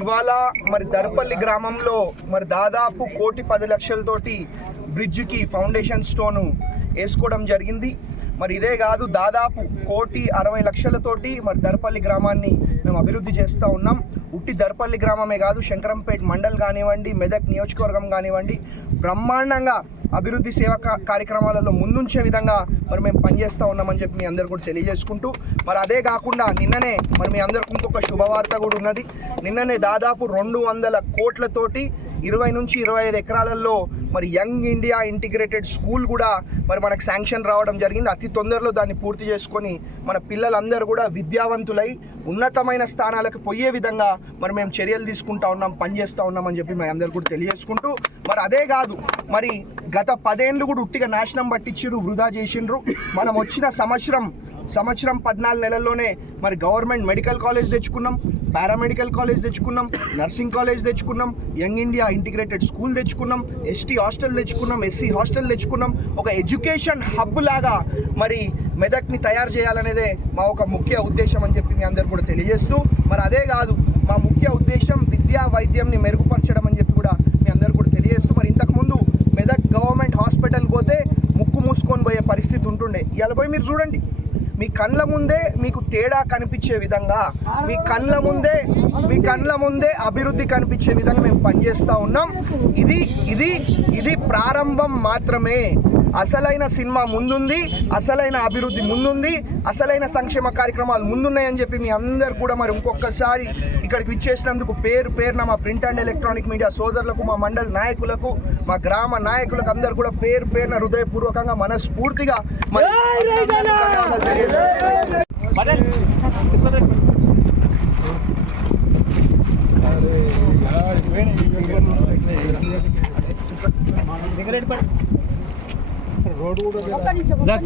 ఇవాళ మరి దర్పల్లి గ్రామంలో మరి దాదాపు 1,10,00,000తోటి బ్రిడ్జికి ఫౌండేషన్ స్టోను వేసుకోవడం జరిగింది. మరి ఇదే కాదు, దాదాపు 1,60,00,000తోటి మరి దర్పల్లి గ్రామాన్ని మేము అభివృద్ధి చేస్తూ ఉన్నాం. ఉట్టి దర్పల్లి గ్రామమే కాదు, శంకరంపేట మండల్ కానివ్వండి, మెదక్ నియోజకవర్గం కానివ్వండి, బ్రహ్మాండంగా అభివృద్ధి సేవా కార్యక్రమాలలో ముందుంచే విధంగా మరి మేము పనిచేస్తూ ఉన్నామని చెప్పి మీ అందరు కూడా తెలియజేసుకుంటూ, మరి అదే కాకుండా నిన్ననే మరి మీ అందరికి ఇంకొక శుభవార్త కూడా ఉన్నది. నిన్ననే దాదాపు 200 కోట్లతోటి 20 నుంచి 25 ఎకరాలలో మరి యంగ్ ఇండియా ఇంటిగ్రేటెడ్ స్కూల్ కూడా మరి మనకు శాంక్షన్ రావడం జరిగింది. అతి తొందరలో దాన్ని పూర్తి చేసుకొని మన పిల్లలందరూ కూడా విద్యావంతులై ఉన్నతమైన స్థానాలకు పోయే విధంగా మరి మేము చర్యలు తీసుకుంటా ఉన్నాం, పనిచేస్తూ ఉన్నామని చెప్పి మీ అందరు కూడా తెలియజేసుకుంటూ, మరి అదే కాదు, మరి గత 10 ఏళ్ళు కూడా ఉట్టిగా నాశనం పట్టించిర్రు, వృధా చేసిండ్రు. మనం వచ్చిన సంవత్సరం 14 నెలల్లోనే మరి గవర్నమెంట్ మెడికల్ కాలేజ్ తెచ్చుకున్నాం, పారామెడికల్ కాలేజ్ తెచ్చుకున్నాం, నర్సింగ్ కాలేజ్ తెచ్చుకున్నాం, యంగ్ ఇండియా ఇంటిగ్రేటెడ్ స్కూల్ తెచ్చుకున్నాం, ఎస్టీ హాస్టల్ తెచ్చుకున్నాం, ఎస్సీ హాస్టల్ తెచ్చుకున్నాం. ఒక ఎడ్యుకేషన్ హబ్ లాగా మరి మెదక్ని తయారు చేయాలనేదే మా ఒక ముఖ్య ఉద్దేశం అని చెప్పి మీ అందరు కూడా తెలియజేస్తూ, మరి అదే కాదు, మా ముఖ్య ఉద్దేశం విద్యా వైద్యంని మెరుగుపరచడం అని చెప్పి కూడా మీ అందరు కూడా తెలియజేస్తూ, మరి ఇంతకుముందు మెదక్ గవర్నమెంట్ హాస్పిటల్ పోతే ముక్కు మూసుకొని పోయే పరిస్థితి ఉంటుండే. ఇవాళ పోయి మీరు చూడండి, మీ కళ్ళ ముందే మీకు తేడా కనిపించే విధంగా, మీ కళ్ళ ముందే అభివృద్ధి కనిపించే విధంగా మేము పనిచేస్తూ ఉన్నాం. ఇది ప్రారంభం మాత్రమే. అసలైన సినిమా ముందుంది, అసలైన అభివృద్ధి ముందుంది, అసలైన సంక్షేమ కార్యక్రమాలు ముందున్నాయని చెప్పి మీ అందరు కూడా మరి ఇంకొకసారి ఇక్కడికి విచ్చేసినందుకు పేరున మా ప్రింట్ అండ్ ఎలక్ట్రానిక్ మీడియా సోదరులకు, మా మండల నాయకులకు, మా గ్రామ నాయకులకు అందరు కూడా పేరున హృదయపూర్వకంగా మనస్ఫూర్తిగా మరి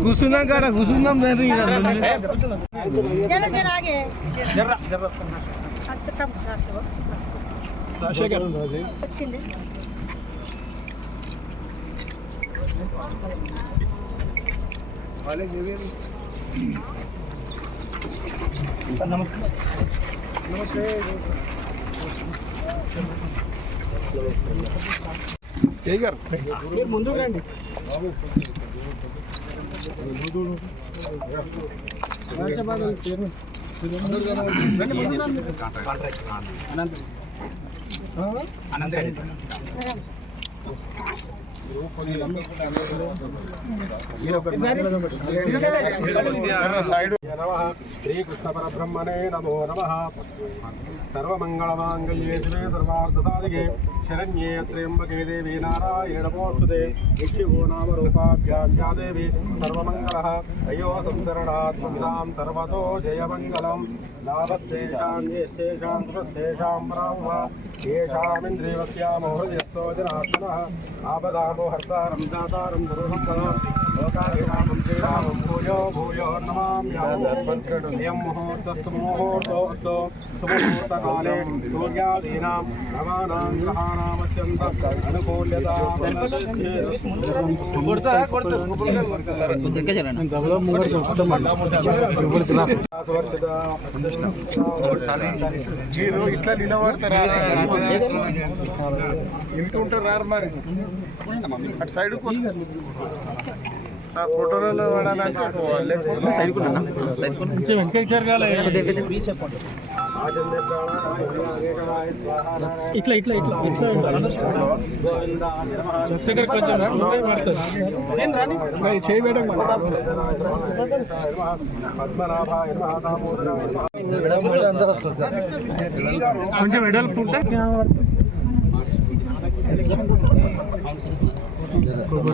కూర్చున్నాం కదా, కూర్చుందాం. నమస్తే. ముందు రండి. శ్రీకృష్ణ పరబ్రహ్మణే నమో నమః. సర్వమంగళమాంగళ్యే శివే సర్వార్థసాధికే శరణ్యే త్ర్యంబకే దేవి నారాయణ నమోస్తుతే. శివో నామ రూపాభ్యాం యా దేవి సర్వమంగళః. అయో సంశరణాత్మవిదాం సర్వతో జయమంగళం. లాభస్తేషాం యేషేషాం శుభస్తేషాం బ్రహ్మ యేషామింద్రియస్యామో హృదయస్థో జనార్దనః. ఆపదామో హర్తారం దాతారం సర్వసంపదాం లోకాభిరామం శ్రీరామం భూయో భూయో నమామ్యహం. ముహూర్తస్తు ముహూర్తోస్తు సుముహూర్తకాలే సూర్యాదీనాం నవానాం గ్రహాణామత్యంత అనుకూల్యతా. ఇట్లా నిలబడతారా? ఇంటుంటారు రారు మరి అటు సైడ్ ఫోటోలలో పడాలంటే ఇట్లా ఇట్లా ఇట్లా చేయబెట్టం కొంచెం వెడల్పుంటే ఫోటో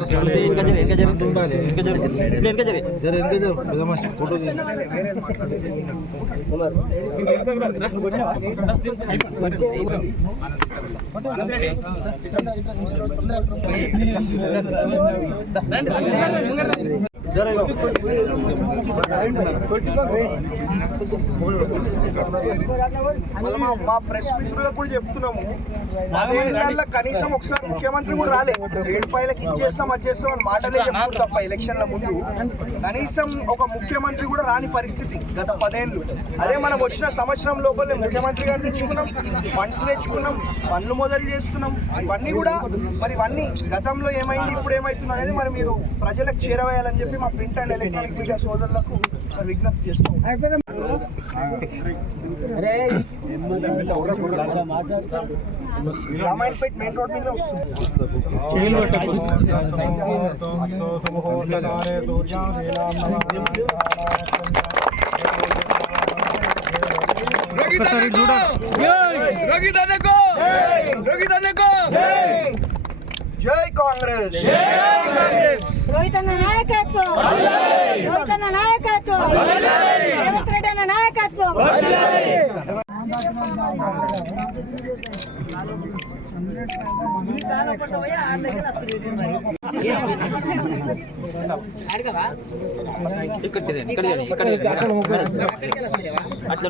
మళ్ళీ మా ప్రెస్ మిత్రులకు కూడా చెప్తున్నాము, అదేళ్ళ కనీసం ఒకసారి ముఖ్యమంత్రి కూడా రాలే. 7 రూపాయలకి ఇచ్చేస్తాం అది చేస్తాం అని మాటలే చెప్తారు తప్ప ఎలక్షన్ల ముందు కనీసం ఒక ముఖ్యమంత్రి కూడా రాని పరిస్థితి గత 10 ఏళ్ళు. అదే మనం వచ్చిన సంవత్సరం లోపలనే ముఖ్యమంత్రి గారు తెచ్చుకున్నాం, ఫండ్స్ తెచ్చుకున్నాం, పనులు మొదలు చేస్తున్నాం. ఇవన్నీ కూడా మరి ఇవన్నీ గతంలో ఏమైంది ఇప్పుడు ఏమవుతుంది అనేది మరి మీరు ప్రజలకు చేరవేయాలని చెప్పి మా ప్రింట్ అండ్ ఎలక్ట్రానిక్ మీడియా సోదరులకు మరి విజ్ఞప్తి చేస్తాం. రామాయణపేట మెయిన్ రోడ్ మీద వస్తుంది. జై కాంగ్రెస్. రోహిత్ అన్న నాయకత్వం, రోహిత్ అన్న నాయకత్వం, రేవంత్ రెడ్డి అన్న నాయకత్వం. అట్లా